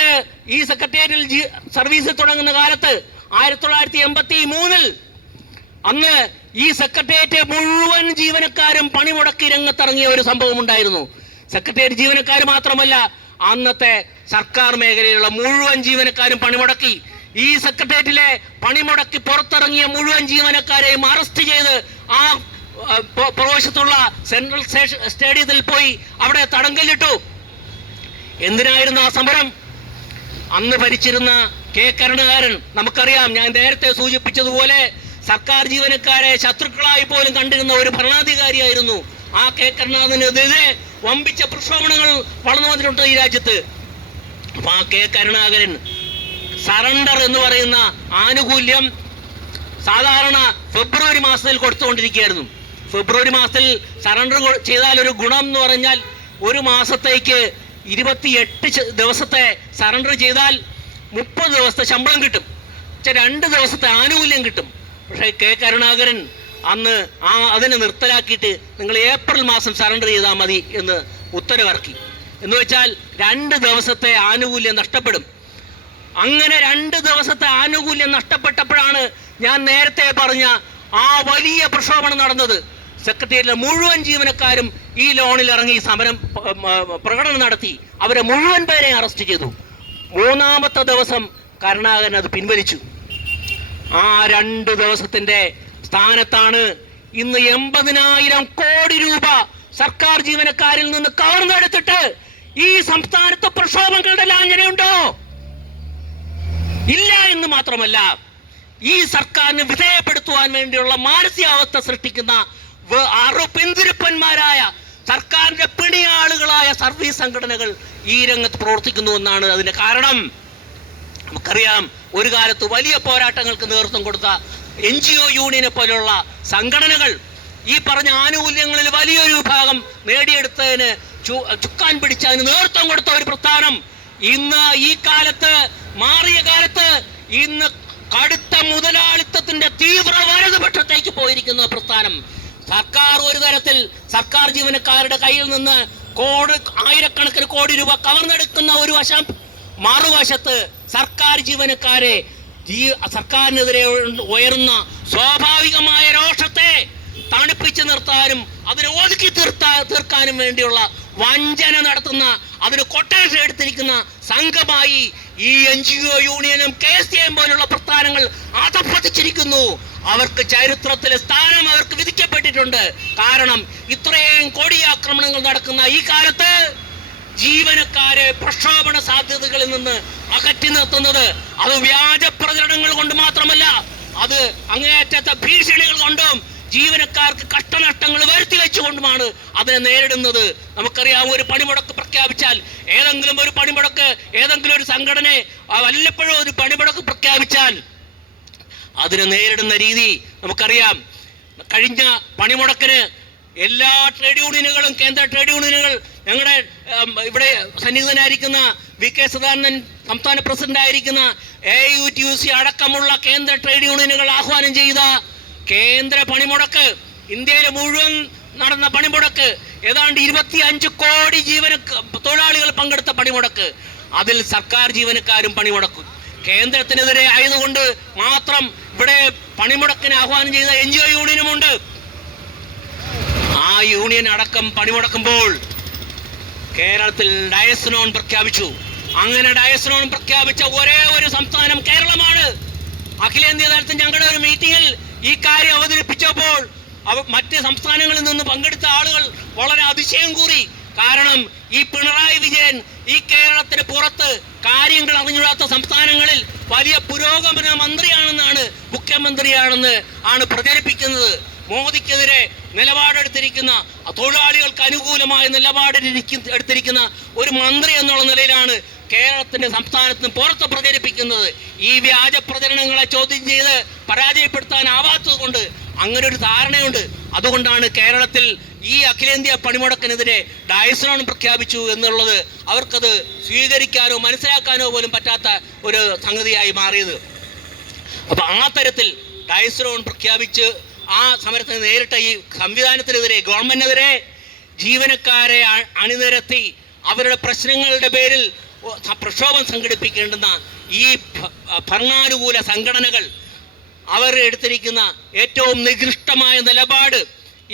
ഈ സെക്രട്ടേറിയറ്റിൽ സർവീസ് തുടങ്ങുന്ന കാലത്ത് 1983 അന്ന് ഈ സെക്രട്ടേറിയറ്റ് മുഴുവൻ ജീവനക്കാരും പണിമുടക്കി രംഗത്തിറങ്ങിയ ഒരു സംഭവം ഉണ്ടായിരുന്നു. സെക്രട്ടേറിയറ്റ് ജീവനക്കാർ മാത്രമല്ല, അന്നത്തെ സർക്കാർ മേഖലയിലുള്ള മുഴുവൻ ജീവനക്കാരും പണിമുടക്കി. ഈ സെക്രട്ടേറിയറ്റിലെ പണിമുടക്കി പുറത്തിറങ്ങിയ മുഴുവൻ ജീവനക്കാരെയും അറസ്റ്റ് ചെയ്ത് ആ പ്രവേശത്തുള്ള സെൻട്രൽ സ്റ്റേഡിയത്തിൽ പോയി അവിടെ തടങ്കലിട്ടു. എന്തിനായിരുന്നു ആ സമരം? അന്ന് ഭരിച്ചിരുന്ന കെ കരുണാകരൻ, നമുക്കറിയാം, ഞാൻ നേരത്തെ സൂചിപ്പിച്ചതുപോലെ സർക്കാർ ജീവനക്കാരെ ശത്രുക്കളായി പോലും കണ്ടിരുന്ന ഒരു ഭരണാധികാരിയായിരുന്നു. ആ കെ കരുണാകരനെതിരെ വമ്പിച്ച പ്രക്ഷോഭണങ്ങൾ വളർന്നു വന്നിട്ടുണ്ട് ഈ രാജ്യത്ത്. അപ്പൊ ആ കെ കരുണാകരൻ സറണ്ടർ എന്ന് പറയുന്ന ആനുകൂല്യം സാധാരണ ഫെബ്രുവരി മാസത്തിൽ കൊടുത്തുകൊണ്ടിരിക്കുകയായിരുന്നു. ഫെബ്രുവരി മാസത്തിൽ സറണ്ടർ ചെയ്താൽ ഒരു ഗുണം എന്ന് പറഞ്ഞാൽ ഒരു മാസത്തേക്ക് 28 ദിവസത്തെ സറണ്ടർ ചെയ്താൽ 30 ദിവസത്തെ ശമ്പളം കിട്ടും, 2 ദിവസത്തെ ആനുകൂല്യം കിട്ടും. പക്ഷേ കെ കരുണാകരൻ അന്ന് അതിനെ നിർത്തലാക്കിയിട്ട് നിങ്ങൾ ഏപ്രിൽ മാസം സറണ്ടർ ചെയ്താൽ മതി എന്ന് ഉത്തരവിറക്കി. എന്ന് വെച്ചാൽ 2 ദിവസത്തെ ആനുകൂല്യം നഷ്ടപ്പെടും. അങ്ങനെ 2 ദിവസത്തെ ആനുകൂല്യം നഷ്ടപ്പെട്ടപ്പോഴാണ് ഞാൻ നേരത്തെ പറഞ്ഞ ആ വലിയ പ്രക്ഷോഭണം നടന്നത്. സെക്രട്ടേറിയറ്റിലെ മുഴുവൻ ജീവനക്കാരും ഈ ലോണിൽ ഇറങ്ങി സമരം പ്രകടനം നടത്തി. അവരെ മുഴുവൻ പേരെ അറസ്റ്റ് ചെയ്തു. 3-ാമത്തെ ദിവസം കരുണാകരൻ അത് പിൻവലിച്ചു. ആ 2 ദിവസത്തിന്റെ സ്ഥാനത്താണ് ഇന്ന് 80,000 കോടി രൂപ സർക്കാർ ജീവനക്കാരിൽ നിന്ന് കവർന്നെടുത്തിട്ട് ഈ സംസ്ഥാനത്ത് പ്രക്ഷോഭങ്ങളുടെ ലാഞ്ചനയുണ്ടോ? ഇല്ല എന്ന് മാത്രമല്ല, ഈ സർക്കാരിനെ വിധേയപ്പെടുത്തുവാൻ വേണ്ടിയുള്ള മാനസികാവസ്ഥ സൃഷ്ടിക്കുന്ന പിന്തിരിപ്പന്മാരായ സർക്കാരിന്റെ പിണിയാളുകളായ സർവീസ് സംഘടനകൾ ഈ രംഗത്ത് പ്രവർത്തിക്കുന്നു എന്നാണ് അതിന്റെ കാരണം. നമുക്കറിയാം, ഒരു കാലത്ത് വലിയ പോരാട്ടങ്ങൾക്ക് നേതൃത്വം കൊടുത്ത NGO യൂണിയനെ പോലെയുള്ള സംഘടനകൾ ഈ പറഞ്ഞ ആനുകൂല്യങ്ങളിൽ വലിയൊരു വിഭാഗം നേടിയെടുത്തതിന് ചുക്കാൻ പിടിച്ച് അതിന് നേതൃത്വം കൊടുത്ത ഒരു പ്രസ്ഥാനം ഇന്ന് ഈ കാലത്ത്, മാറിയ കാലത്ത്, ഇന്ന് കടുത്ത മുതലാളിത്തത്തിന്റെ തീവ്ര വലതുപക്ഷത്തേക്ക് പോയിരിക്കുന്ന പ്രസ്ഥാനം. സർക്കാർ ഒരു തരത്തിൽ സർക്കാർ ജീവനക്കാരുടെ കയ്യിൽ നിന്ന് ആയിരക്കണക്കിന് കോടി രൂപ കവർന്നെടുക്കുന്ന ഒരു വശം, മറുവശത്ത് സർക്കാർ ജീവനക്കാരെ സർക്കാരിനെതിരെ ഉയർന്ന സ്വാഭാവികമായ രോഷത്തെ തണുപ്പിച്ചു നിർത്താനും അതിനെ ഒതുക്കി തീർക്കാനും വേണ്ടിയുള്ള വഞ്ചന നടത്തുന്ന, അതിന് കൊട്ടേഷൻ എടുത്തിരിക്കുന്ന സംഘമായി ഈ NGO യൂണിയനും KSDM പോലുള്ള പ്രസ്ഥാനങ്ങൾ അധപ്പതിച്ചിരിക്കുന്നു. അവർക്ക് ചരിത്രത്തിലെ സ്ഥാനം അവർക്ക് വിധിക്കപ്പെട്ടിട്ടുണ്ട്. കാരണം ഇത്രയും കൊടിയാക്രമണങ്ങൾ നടക്കുന്ന ഈ കാലത്ത് ജീവനക്കാരെ പ്രക്ഷോഭണ സാധ്യതകളിൽ നിന്ന് അകറ്റി നിർത്തുന്നത് അത് വ്യാജ പ്രചരണങ്ങൾ കൊണ്ട് മാത്രമല്ല, അത് അങ്ങേയറ്റത്തെ ഭീഷണികൾ കൊണ്ടും ജീവനക്കാർക്ക് കഷ്ടനഷ്ടങ്ങൾ വരുത്തി വെച്ചുകൊണ്ടുമാണ് അതിനെ നേരിടുന്നത്. നമുക്കറിയാം, ഒരു പണിമുടക്ക് പ്രഖ്യാപിച്ചാൽ, ഏതെങ്കിലും ഒരു പണിമുടക്ക്, ഏതെങ്കിലും ഒരു സംഘടന വല്ലപ്പോഴും ഒരു പണിമുടക്ക് പ്രഖ്യാപിച്ചാൽ അതിനെ നേരിടുന്ന രീതി നമുക്കറിയാം. കഴിഞ്ഞ പണിമുടക്കിന് എല്ലാ ട്രേഡ് യൂണിയനുകളും, കേന്ദ്ര ട്രേഡ് യൂണിയനുകൾ, ഞങ്ങളുടെ ഇവിടെ സന്നിഹിതനായിരിക്കുന്ന VK സദാനന്ദൻ സംസ്ഥാന പ്രസിഡന്റ് ആയിരിക്കുന്ന AUTUC അടക്കമുള്ള കേന്ദ്ര ട്രേഡ് യൂണിയനുകൾ ആഹ്വാനം ചെയ്ത കേന്ദ്ര പണിമുടക്ക്, ഇന്ത്യയിലെ മുഴുവൻ നടന്ന പണിമുടക്ക്, ഏതാണ്ട് 25 കോടി തൊഴിലാളികൾ പങ്കെടുത്ത പണിമുടക്ക്, അതിൽ സർക്കാർ ജീവനക്കാരും പണിമുടക്കും. കേന്ദ്രത്തിനെതിരെ ആയതുകൊണ്ട് മാത്രം ഇവിടെ പണിമുടക്കിന് ആഹ്വാനം ചെയ്ത NGO യൂണിയനുമുണ്ട്. ആ യൂണിയൻ അടക്കം പണിമുടക്കുമ്പോൾ കേരളത്തിൽ ഡയസ് നോൺ പ്രഖ്യാപിച്ചു. അങ്ങനെ ഡയസ് നോൺ പ്രഖ്യാപിച്ച ഒരേ ഒരു സംസ്ഥാനം കേരളമാണ്. അഖിലേന്ത്യാ തലത്തിൽ ഞങ്ങളുടെ ഒരു മീറ്റിംഗിൽ ഈ കാര്യം അവതരിപ്പിച്ചപ്പോൾ മറ്റ് സംസ്ഥാനങ്ങളിൽ നിന്ന് പങ്കെടുത്ത ആളുകൾ വളരെ അതിശയം കൂറി. കാരണം ഈ പിണറായി വിജയൻ ഈ കേരളത്തിന് പുറത്ത് കാര്യങ്ങൾ അറിഞ്ഞുകൂടാത്ത സംസ്ഥാനങ്ങളിൽ വലിയ പുരോഗമന മന്ത്രിയാണെന്നാണ്, മുഖ്യമന്ത്രിയാണെന്ന് ആണ് പ്രചരിപ്പിക്കുന്നത്. മോദിക്കെതിരെ നിലപാടെടുത്തിരിക്കുന്ന, തൊഴിലാളികൾക്ക് അനുകൂലമായ നിലപാടെടുത്തിരിക്കുന്ന ഒരു മന്ത്രി എന്നുള്ള നിലയിലാണ് കേരളത്തിന്റെ സംസ്ഥാനത്തിന് പുറത്ത് പ്രചരിപ്പിക്കുന്നത്. ഈ വ്യാജ പ്രചരണങ്ങളെ ചോദ്യം ചെയ്ത് പരാജയപ്പെടുത്താനാവാത്തത് കൊണ്ട് അങ്ങനെ ഒരു ധാരണയുണ്ട്. അതുകൊണ്ടാണ് കേരളത്തിൽ ഈ അഖിലേന്ത്യാ പണിമുടക്കിനെതിരെ ഡയസ് നോൺ പ്രഖ്യാപിച്ചു എന്നുള്ളത് അവർക്കത് സ്വീകരിക്കാനോ മനസ്സിലാക്കാനോ പോലും പറ്റാത്ത ഒരു സംഗതിയായി മാറിയത്. അപ്പൊ ആ തരത്തിൽ ഡയസ് നോൺ പ്രഖ്യാപിച്ച് ആ സമരത്തിന് നേരിട്ട ഈ സംവിധാനത്തിനെതിരെ, ഗവൺമെന്റിനെതിരെ ജീവനക്കാരെ അണിനിരത്തി അവരുടെ പ്രശ്നങ്ങളുടെ പേരിൽ പ്രക്ഷോഭം സംഘടിപ്പിക്കേണ്ടുന്ന ഈ ഭരണാനുകൂല സംഘടനകൾ അവർ എടുത്തിരിക്കുന്ന ഏറ്റവും നികൃഷ്ടമായ നിലപാട്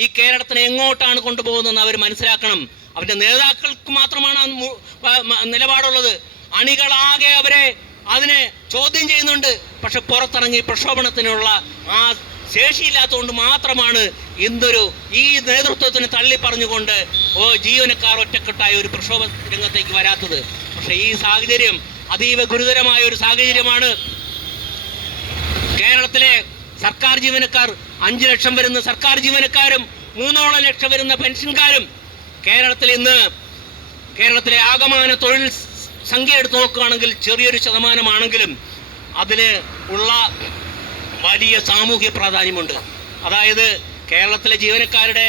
ഈ കേരളത്തിനെ എങ്ങോട്ടാണ് കൊണ്ടുപോകുന്നതെന്ന് അവർ മനസ്സിലാക്കണം. അവരുടെ നേതാക്കൾക്ക് മാത്രമാണ് നിലപാടുള്ളത്. അണികളാകെ അവരെ അതിനെ ചോദ്യം ചെയ്യുന്നുണ്ട്. പക്ഷെ പുറത്തിറങ്ങി പ്രക്ഷോഭണത്തിനുള്ള ആ ശേഷിയില്ലാത്തതുകൊണ്ട് മാത്രമാണ് ഈ നേതൃത്വത്തിന് തള്ളി പറഞ്ഞുകൊണ്ട് ജീവനക്കാർ ഒറ്റക്കെട്ടായ ഒരു പ്രക്ഷോഭ രംഗത്തേക്ക് വരാത്തത്. പക്ഷെ ഈ സാഹചര്യം അതീവ ഗുരുതരമായ ഒരു സാഹചര്യമാണ്. കേരളത്തിലെ സർക്കാർ ജീവനക്കാർ 5 ലക്ഷം വരുന്ന സർക്കാർ ജീവനക്കാരും 3 ലക്ഷം വരുന്ന പെൻഷൻകാരും കേരളത്തിലെ ആകമാന തൊഴിൽ സംഖ്യ എടുത്തു നോക്കുകയാണെങ്കിൽ ചെറിയൊരു ശതമാനമാണെങ്കിലും അതിന് ഉള്ള വലിയ സാമൂഹ്യ പ്രാധാന്യമുണ്ട്. അതായത് കേരളത്തിലെ ജീവനക്കാരുടെ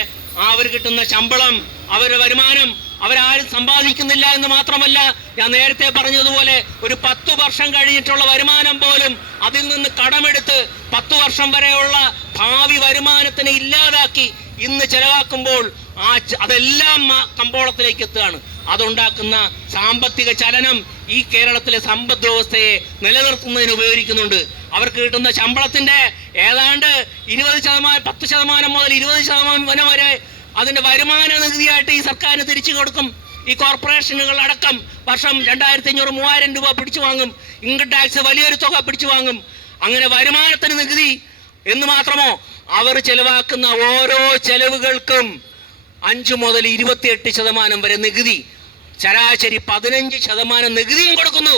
അവർ കിട്ടുന്ന ശമ്പളം, അവരുടെ വരുമാനം അവരാരും സമ്പാദിക്കുന്നില്ല എന്ന് മാത്രമല്ല, ഞാൻ നേരത്തെ പറഞ്ഞതുപോലെ ഒരു 10 വർഷം കഴിഞ്ഞിട്ടുള്ള വരുമാനം പോലും അതിൽ നിന്ന് കടമെടുത്ത് 10 വർഷം വരെയുള്ള ഭാവി വരുമാനത്തിനെ ഇല്ലാതാക്കി ഇന്ന് ചെലവാക്കുമ്പോൾ അതെല്ലാം കമ്പോളത്തിലേക്ക് എത്തുകയാണ്. അതുണ്ടാക്കുന്ന സാമ്പത്തിക ചലനം ഈ കേരളത്തിലെ സമ്പദ് വ്യവസ്ഥയെ നിലനിർത്തുന്നതിന് ഉപയോഗിക്കുന്നുണ്ട്. അവർക്ക് കിട്ടുന്ന ശമ്പളത്തിന്റെ ഏതാണ്ട് 10% മുതൽ 20% വരെ അതിന്റെ വരുമാന നികുതിയായിട്ട് ഈ സർക്കാരിന് തിരിച്ചു കൊടുക്കും. ഈ കോർപ്പറേഷനുകൾ അടക്കം വർഷം 2500-3000 രൂപ പിടിച്ചു വാങ്ങും. ഇൻകം ടാക്സ് വലിയൊരു തുക പിടിച്ചു വാങ്ങും. അങ്ങനെ വരുമാനത്തിന് നികുതി എന്ന് മാത്രമോ, അവർ ചെലവാക്കുന്ന ഓരോ ചെലവുകൾക്കും 5 മുതൽ 28% വരെ നികുതി ശരാശരി 15% നികുതിയും കൊടുക്കുന്നു.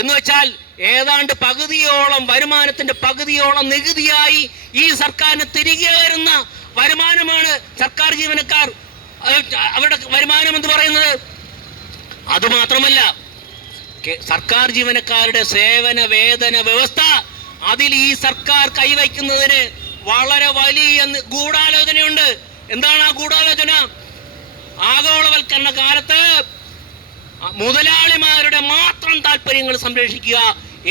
എന്ന് വെച്ചാൽ ഏതാണ്ട് പകുതിയോളം വരുമാനത്തിന്റെ പകുതിയോളം നികുതിയായി ഈ സർക്കാരിന് തിരികെ വരുന്ന വരുമാനമാണ് സർക്കാർ ജീവനക്കാർ അവരുടെ വരുമാനം എന്ന് പറയുന്നത്. അതുമാത്രമല്ല, സർക്കാർ ജീവനക്കാരുടെ സേവന വേതന വ്യവസ്ഥ അതിൽ ഈ സർക്കാർ കൈവയ്ക്കുന്നതിന് വളരെ വലിയ ഗൂഢാലോചനയുണ്ട്. എന്താണ് ആ ഗൂഢാലോചന? ആഗോളവൽക്കരണ കാലത്ത് മുതലാളിമാരുടെ മാത്രം താല്പര്യങ്ങൾ സംരക്ഷിക്കുക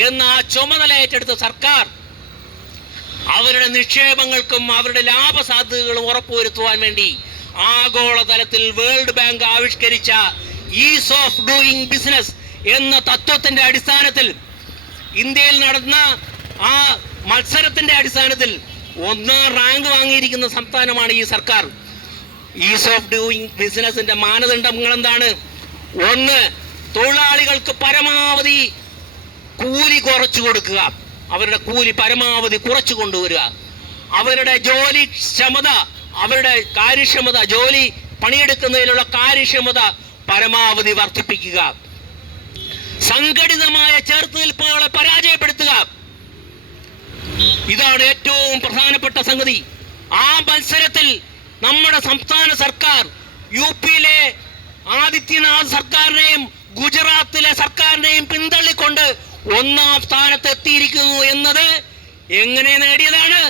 എന്ന ആ ചുമതല ഏറ്റെടുത്ത സർക്കാർ അവരുടെ നിക്ഷേപങ്ങൾക്കും അവരുടെ ലാഭസാധ്യതകളും ഉറപ്പുവരുത്തുവാൻ വേണ്ടി ആഗോളതലത്തിൽ വേൾഡ് ബാങ്ക് ആവിഷ്കരിച്ച ഈസ് ഓഫ് ഡൂയിങ് ബിസിനസ് എന്ന തത്വത്തിന്റെ അടിസ്ഥാനത്തിൽ ഇന്ത്യയിൽ നടന്ന ആ മത്സരത്തിന്റെ അടിസ്ഥാനത്തിൽ 1ാം റാങ്ക് വാങ്ങിയിരിക്കുന്ന സംസ്ഥാനമാണ് ഈ സർക്കാർ. ഈസ് ഓഫ് ഡൂയിങ് ബിസിനസിന്റെ മാനദണ്ഡങ്ങൾ എന്താണ്? 1, തൊഴിലാളികൾക്ക് പരമാവധി കൂലി കുറച്ചു കൊടുക്കുക, അവരുടെ കൂലി പരമാവധി കുറച്ചു കൊണ്ടുവരിക, അവരുടെ ജോലി ക്ഷമത, അവരുടെ കാര്യക്ഷമത, ജോലി പണിയെടുക്കുന്നതിലുള്ള കാര്യക്ഷമത പരമാവധി വർദ്ധിപ്പിക്കുക, സംഘടിതമായ ചെറുത്തുനിൽപ്പുകളെ പരാജയപ്പെടുത്തുക. ഇതാണ് ഏറ്റവും പ്രധാനപ്പെട്ട സംഗതി. ആ മത്സരത്തിൽ നമ്മുടെ സംസ്ഥാന സർക്കാർ യുപിയിലെ ആദിത്യനാഥ് സർക്കാരിനെയും ഗുജറാത്തിലെ സർക്കാരിനെയും പിന്തള്ളിക്കൊണ്ട് 1ാം സ്ഥാനത്ത് എത്തിയിരിക്കുന്നു എന്നത് എങ്ങനെ നേടിയതാണ്?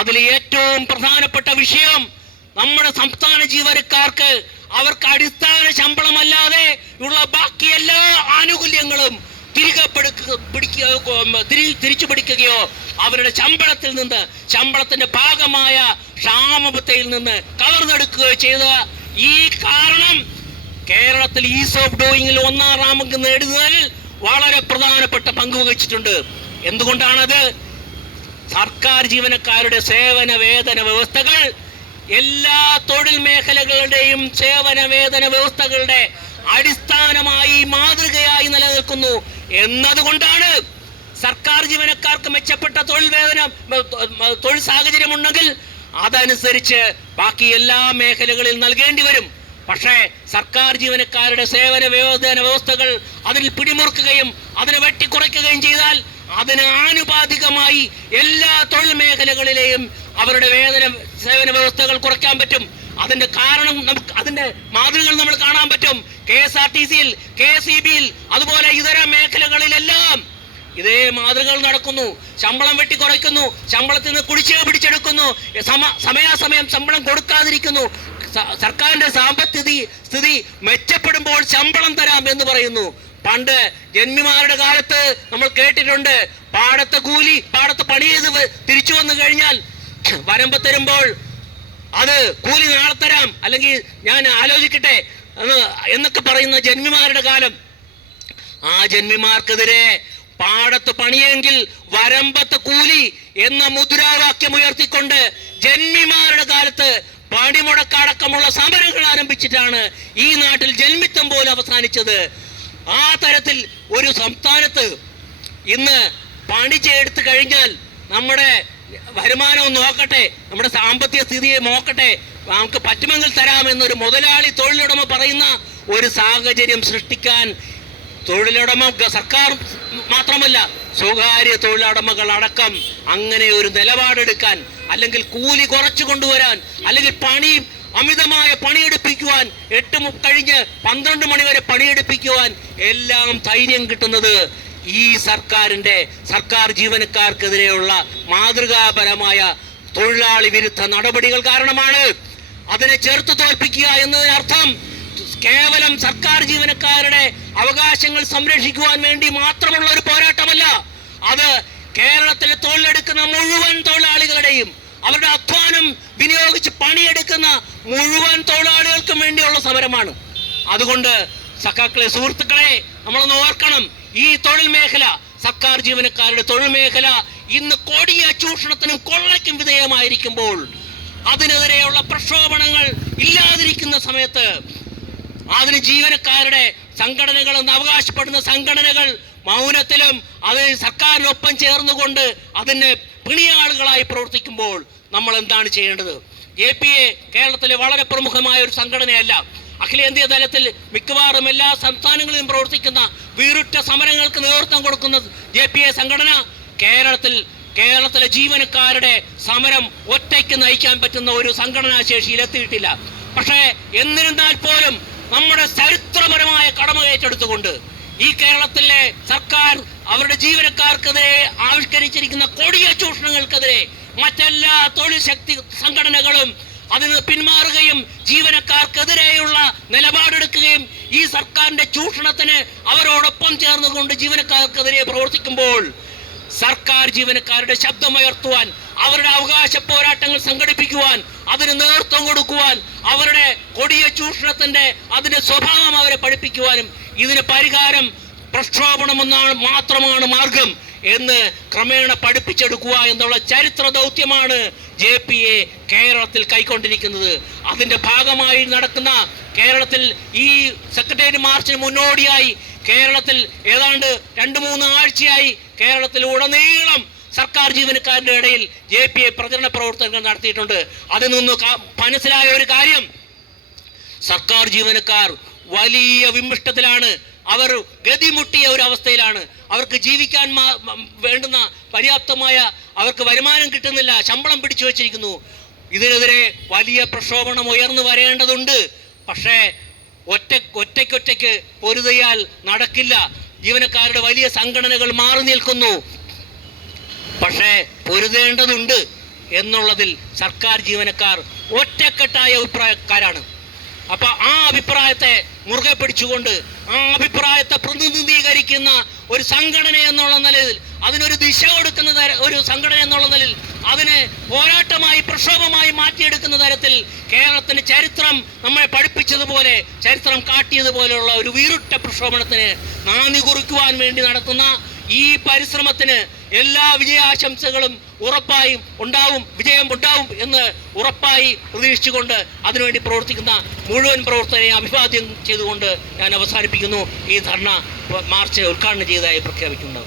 അതിൽ ഏറ്റവും പ്രധാനപ്പെട്ട വിഷയം നമ്മുടെ സംസ്ഥാന ജീവനക്കാർക്ക് അവർക്ക് അടിസ്ഥാന ശമ്പളമല്ലാതെ ഉള്ള ബാക്കി എല്ലാ ആനുകൂല്യങ്ങളും തിരിച്ചു പിടിക്കുകയോ അവരുടെ ശമ്പളത്തിൽ നിന്ന് ശമ്പളത്തിന്റെ ഭാഗമായ ക്ഷാമബത്തയിൽ നിന്ന് കവർന്നെടുക്കുകയോ ചെയ്ത ഈ കാരണം കേരളത്തിൽ ഈസ് ഓഫ് ഡൂയിങ്ങിൽ 1ാം റാങ്ക് നേടുന്നതിൽ വളരെ പ്രധാനപ്പെട്ട പങ്ക് വഹിച്ചിട്ടുണ്ട്. എന്തുകൊണ്ടാണത്? സർക്കാർ ജീവനക്കാരുടെ സേവന വേതന വ്യവസ്ഥകൾ എല്ലാ തൊഴിൽ മേഖലകളുടെയും സേവന വേതന വ്യവസ്ഥകളുടെ അടിസ്ഥാനമായി മാതൃകയായി നിലനിൽക്കുന്നു എന്നതുകൊണ്ടാണ് സർക്കാർ ജീവനക്കാർക്ക് മെച്ചപ്പെട്ട തൊഴിൽ സാഹചര്യം ഉണ്ടെങ്കിൽ അതനുസരിച്ച് ബാക്കി എല്ലാ മേഖലകളിൽ നൽകേണ്ടി വരും. പക്ഷേ സർക്കാർ ജീവനക്കാരുടെ സേവന വേതന വ്യവസ്ഥകൾ അതിൽ പിടിമുറുക്കുകയും അതിനെ വെട്ടിക്കുറയ്ക്കുകയും ചെയ്താൽ അതിന് ആനുപാതികമായി എല്ലാ തൊഴിൽ മേഖലകളിലെയും അവരുടെ സേവന വ്യവസ്ഥകൾ കുറയ്ക്കാൻ പറ്റും. അതിന്റെ കാരണം അതിന്റെ മാതൃകകൾ നമ്മൾ കാണാൻ പറ്റും. KSRTC-യിൽ, KSEB-യിൽ, അതുപോലെ ഇതര മേഖലകളിലെല്ലാം ഇതേ മാതൃകകൾ നടക്കുന്നു. ശമ്പളം വെട്ടിക്കുറയ്ക്കുന്നു, ശമ്പളത്തിൽ നിന്ന് കുടിശ്ശിക പിടിച്ചെടുക്കുന്നു, സമയാസമയം ശമ്പളം കൊടുക്കാതിരിക്കുന്നു. സർക്കാരിന്റെ സാമ്പത്തിക സ്ഥിതി മെച്ചപ്പെടുമ്പോൾ ശമ്പളം തരാം എന്ന് പറയുന്നു. പണ്ട് ജന്മിമാരുടെ കാലത്ത് നമ്മൾ കേട്ടിട്ടുണ്ട്, പാടത്ത് പണി ചെയ്ത് തിരിച്ചു വന്നു കഴിഞ്ഞാൽ വരമ്പ് തരുമ്പോൾ അത് കൂലി നാളെ തരാം, അല്ലെങ്കിൽ ഞാൻ ആലോചിക്കട്ടെ എന്നൊക്കെ പറയുന്ന ജന്മിമാരുടെ കാലം. ആ ജന്മിമാർക്കെതിരെ പാടത്ത് പണിയെങ്കിൽ വരമ്പത്ത് കൂലി എന്ന മുദ്രാവാക്യം ഉയർത്തിക്കൊണ്ട് ജന്മിമാരുടെ കാലത്ത് പണിമുടക്കടക്കമുള്ള സമരങ്ങൾ ആരംഭിച്ചിട്ടാണ് ഈ നാട്ടിൽ ജന്മിത്വം പോലും അവസാനിച്ചത്. ആ തരത്തിൽ ഒരു സംസ്ഥാനത്ത് ഇന്ന് പണി ചെയ്തെടുത്തു കഴിഞ്ഞാൽ നമ്മുടെ വരുമാനം നോക്കട്ടെ, നമ്മുടെ സാമ്പത്തിക സ്ഥിതിയെ നോക്കട്ടെ, നമുക്ക് പറ്റുമെങ്കിൽ തരാമെന്നൊരു മുതലാളി തൊഴിലുടമ പറയുന്ന ഒരു സാഹചര്യം സൃഷ്ടിക്കാൻ തൊഴിലുടമ, സർക്കാർ മാത്രമല്ല സ്വകാര്യ തൊഴിലുടമകൾ അടക്കം അങ്ങനെ ഒരു നിലപാടെടുക്കാൻ, അല്ലെങ്കിൽ കൂലി കുറച്ചു കൊണ്ടുവരാൻ, അല്ലെങ്കിൽ അമിതമായ പണിയെടുപ്പിക്കുവാൻ, 8 കഴിഞ്ഞ് 12 മണി വരെ പണിയെടുപ്പിക്കുവാൻ എല്ലാം ധൈര്യം കിട്ടുന്നത് ഈ സർക്കാർ ജീവനക്കാർക്കെതിരെയുള്ള മാതൃകാപരമായ തൊഴിലാളി വിരുദ്ധ നടപടികൾ കാരണമാണ്. അതിനെ ചെറുത്തു തോൽപ്പിക്കുക എന്നതിനർത്ഥം കേവലം സർക്കാർ ജീവനക്കാരുടെ അവകാശങ്ങൾ സംരക്ഷിക്കുവാൻ വേണ്ടി മാത്രമുള്ള ഒരു പോരാട്ടമല്ല. അത് കേരളത്തിലെ തൊഴിലെടുക്കുന്ന മുഴുവൻ തൊഴിലാളികളുടെയും അവരുടെ അധ്വാനം വിനിയോഗിച്ച് പണിയെടുക്കുന്ന മുഴുവൻ തൊഴിലാളികൾക്കും വേണ്ടിയുള്ള സമരമാണ്. അതുകൊണ്ട് സഖാക്കളെ, സുഹൃത്തുക്കളെ, നമ്മളൊന്ന് ഓർക്കണം, ഈ തൊഴിൽ മേഖല, സർക്കാർ ജീവനക്കാരുടെ തൊഴിൽ മേഖല ഇന്ന് കൊടിയ ചൂഷണത്തിനും കൊള്ളയ്ക്കും വിധേയമായിരിക്കുമ്പോൾ, അതിനെതിരെയുള്ള പ്രക്ഷോഭണങ്ങൾ ഇല്ലാതിരിക്കുന്ന സമയത്ത് അതിന് ജീവനക്കാരുടെ സംഘടനകൾ എന്ന് അവകാശപ്പെടുന്ന സംഘടനകൾ മൗനത്തിലും അത് സർക്കാരിനൊപ്പം ചേർന്നുകൊണ്ട് അതിന് പിണിയാളുകളായി പ്രവർത്തിക്കുമ്പോൾ നമ്മൾ എന്താണ് ചെയ്യേണ്ടത്? JPA കേരളത്തിലെ വളരെ പ്രമുഖമായ ഒരു സംഘടനയല്ല. അഖിലേന്ത്യാ തലത്തിൽ മിക്കവാറും എല്ലാ സംസ്ഥാനങ്ങളിലും പ്രവർത്തിക്കുന്ന വീറുറ്റ സമരങ്ങൾക്ക് നേതൃത്വം കൊടുക്കുന്ന JPA സംഘടന കേരളത്തിലെ ജീവനക്കാരുടെ സമരം ഒറ്റയ്ക്ക് നയിക്കാൻ പറ്റുന്ന ഒരു സംഘടനാ ശേഷിയിൽ എത്തിയിട്ടില്ല. പക്ഷേ എന്നിരുന്നാൽ പോലും നമ്മുടെ ചരിത്രപരമായ കടമ ഏറ്റെടുത്തുകൊണ്ട് ഈ കേരളത്തിലെ സർക്കാർ അവരുടെ ജീവനക്കാർക്കെതിരെ ആവിഷ്കരിച്ചിരിക്കുന്ന കൊടിയ ചൂഷണങ്ങൾക്കെതിരെ മറ്റെല്ലാ തൊഴിൽ ശക്തി സംഘടനകളും അതിന് പിന്മാറുകയും ജീവനക്കാർക്കെതിരെയുള്ള നിലപാടെടുക്കുകയും ഈ സർക്കാരിന്റെ ചൂഷണത്തിന് അവരോടൊപ്പം ചേർന്നുകൊണ്ട് ജീവനക്കാർക്കെതിരെ പ്രവർത്തിക്കുമ്പോൾ സർക്കാർ ജീവനക്കാരുടെ ശബ്ദമുയർത്തുവാൻ, അവരുടെ അവകാശ പോരാട്ടങ്ങൾ സംഘടിപ്പിക്കുവാൻ, അതിന് നേതൃത്വം കൊടുക്കുവാൻ, അവരുടെ കൊടിയ ചൂഷണത്തിന്റെ അതിന്റെ സ്വഭാവം അവരെ പഠിപ്പിക്കുവാനും ഇതിന് പരിഹാരം പ്രക്ഷോഭണമെന്നാണ് മാത്രമാണ് മാർഗം എന്ന് ക്രമേണ പഠിപ്പിച്ചെടുക്കുക എന്നുള്ള ചരിത്ര ദൗത്യമാണ് JPA കേരളത്തിൽ കൈക്കൊണ്ടിരിക്കുന്നത്. അതിന്റെ ഭാഗമായി നടക്കുന്ന കേരളത്തിൽ ഈ സെക്രട്ടേറിയറ്റ് മാർച്ചിന് മുന്നോടിയായി കേരളത്തിൽ ഏതാണ്ട് 2-3 ആഴ്ചയായി കേരളത്തിൽ ഉടനീളം സർക്കാർ ജീവനക്കാരുടെ ഇടയിൽ JPA പ്രചരണ പ്രവർത്തനങ്ങൾ നടത്തിയിട്ടുണ്ട്. അതിൽ നിന്ന് മനസ്സിലായ ഒരു കാര്യം, സർക്കാർ ജീവനക്കാർ വലിയ വിമ്മിഷ്ടത്തിലാണ്. അവർ ഗതിമുട്ടിയ ഒരു അവസ്ഥയിലാണ്. അവർക്ക് ജീവിക്കാൻ വേണ്ടുന്ന പര്യാപ്തമായ അവർക്ക് വരുമാനം കിട്ടുന്നില്ല, ശമ്പളം പിടിച്ചു വച്ചിരിക്കുന്നു. ഇതിനെതിരെ വലിയ പ്രക്ഷോഭണം ഉയർന്നു വരേണ്ടതുണ്ട്. പക്ഷേ ഒറ്റയ്ക്ക് പൊരുതിയാൽ നടക്കില്ല. ജീവനക്കാരുടെ വലിയ സംഘടനകൾ മാറി നിൽക്കുന്നു. പക്ഷേ പൊരുതേണ്ടതുണ്ട് എന്നുള്ളതിൽ സർക്കാർ ജീവനക്കാർ ഒറ്റക്കെട്ടായ അഭിപ്രായക്കാരാണ്. അപ്പൊ ആ അഭിപ്രായത്തെ മുറുകെ പിടിച്ചുകൊണ്ട് ആ അഭിപ്രായത്തെ പ്രതിനിധീകരിക്കുന്ന ഒരു സംഘടന എന്നുള്ള നിലയിൽ, അതിനൊരു ദിശ കൊടുക്കുന്ന ഒരു സംഘടന എന്നുള്ള നിലയിൽ, അതിനെ പോരാട്ടമായി പ്രക്ഷോഭമായി മാറ്റിയെടുക്കുന്ന തരത്തിൽ കേരളത്തിന്റെ ചരിത്രം നമ്മളെ പഠിപ്പിച്ചതുപോലെ, ചരിത്രം കാട്ടിയതുപോലെയുള്ള ഒരു വീറുറ്റ പ്രക്ഷോഭണത്തിന് നാന്ദി കുറിക്കുവാൻ വേണ്ടി നടത്തുന്ന ഈ പരിശ്രമത്തിന് എല്ലാ വിജയാശംസകളും ഉറപ്പായും ഉണ്ടാവും, വിജയം ഉണ്ടാവും എന്ന് ഉറപ്പായി പ്രതീക്ഷിച്ചുകൊണ്ട് അതിനുവേണ്ടി പ്രവർത്തിക്കുന്ന മുഴുവൻ പ്രവർത്തകരെയും അഭിവാദ്യം ചെയ്തുകൊണ്ട് ഞാൻ അവസാനിപ്പിക്കുന്നു. ഈ ധർണ മാർച്ച് ഉദ്ഘാടനം ചെയ്തതായി പ്രഖ്യാപിക്കുന്നു.